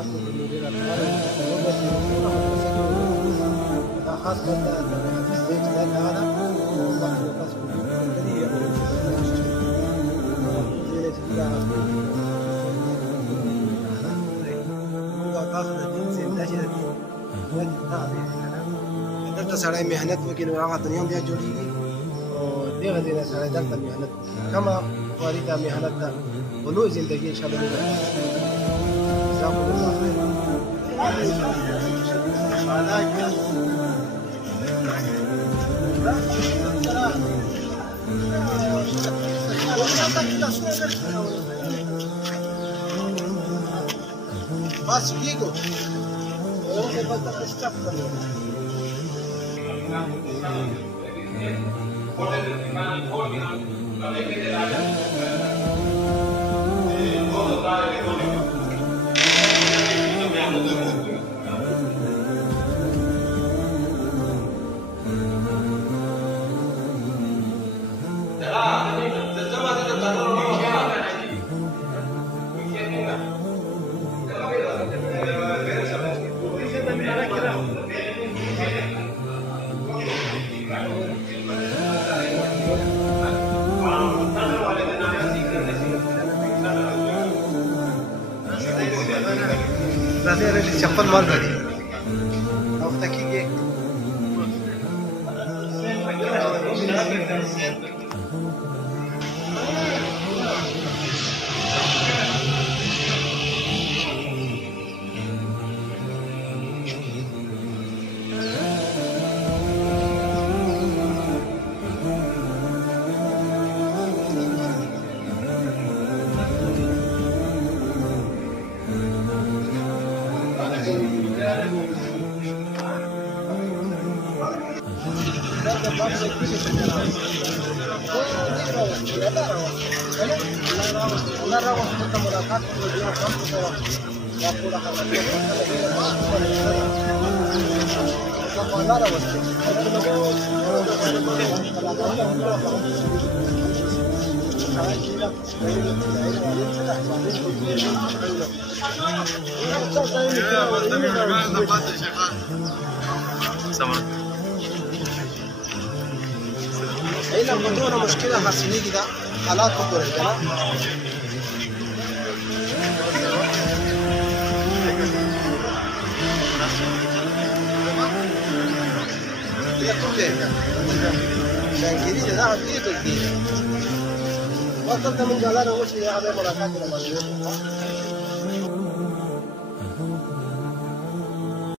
خاصة بالمدير الحالي خاصة الزيت هذا دلته سړی مهنت وکړي نو هغه دنیا بیا جوړېږي او دغه ځای نه سړی دلته مهنت کمه واري ته مهنت ده خو لوی زندګي انشاءالله جزاكم الله خيرا بس Diego. Vamos a pasar a esta Rasanya ada siapa luar tadi? Tahu tak kiki? هنا بدون مشكلة حاصلة كده حالات كبيرة كده هي كلها شانكيري ده عندي تجديد وصلت من جلالة وش يا هذا مراكز